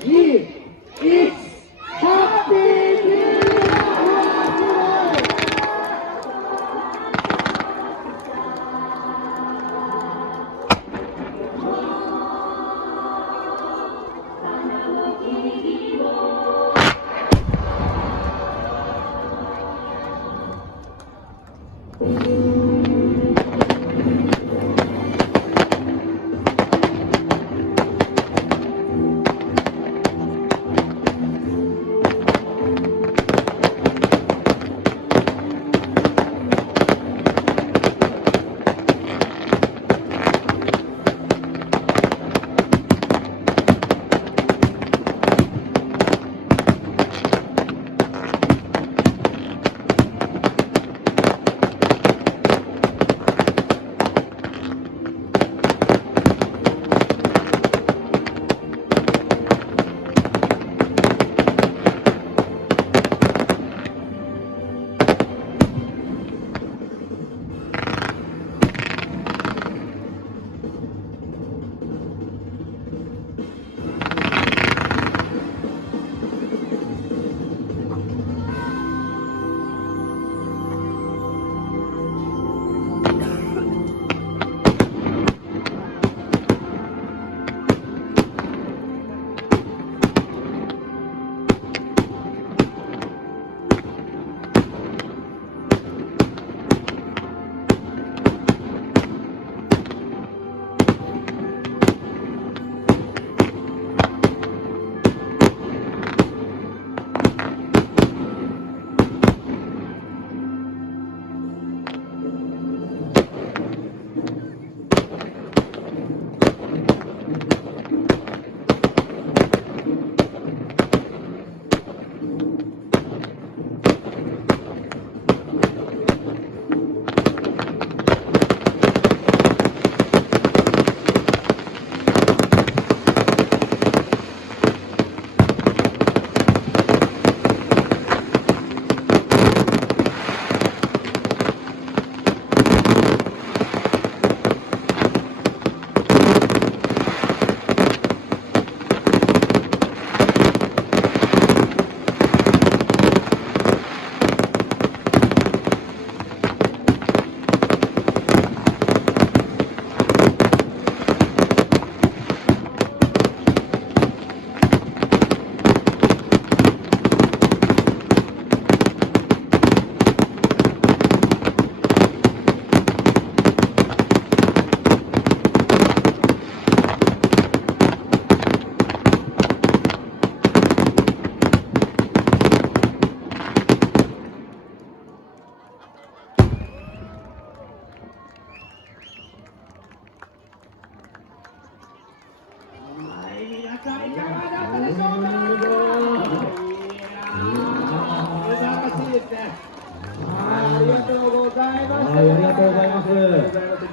2、1、ハッピーニューイヤー。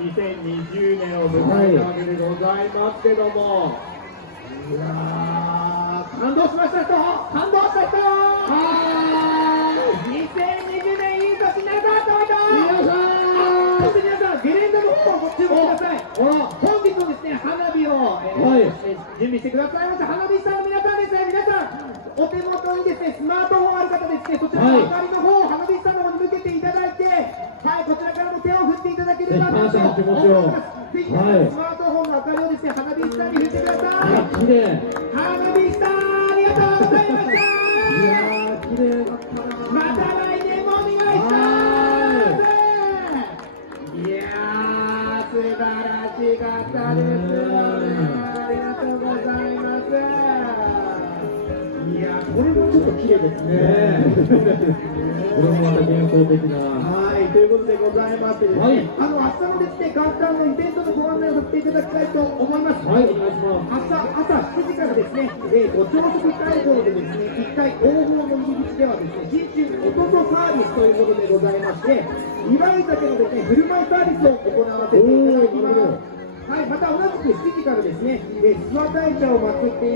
2020年を迎えたわけでございますけども、いやー、感動しました人、感動した人、2020年いい年になるぞって思います。そして皆さん、ゲレンデの方をご注目ください。本日のですね、花火を、準備してくださいました花火師さんの皆さんですね、皆さん、お手元にですね、スマートフォンある方ですね、そちらの明かりの方を花火師さんの方に向けていただいて、はい、こちらからも手を振っていただければと思います。ぜひ、スマートフォンの明かりをですね、花火師さんに振ってください。綺麗。花火師さん、ありがとうございました。いやー、綺麗だったな。また来年もお願いします。いやー、素晴らしかったです。ありがとうございます。いやー、これもちょっと綺麗ですね。これもまた幻想的な。はい、ということでございましてですね、明日のですね、元旦のイベントのご案内をさせていただきたいと思います。はい、お願いします。明日朝7時からですね、ご朝食会場でですね、1階後方の入り口ではですね、新春おととサービスということでございまして、祝い酒のですね、振る舞いサービスを行わせていただきます。はい、また同じく7時からですね、諏訪大社を祀っている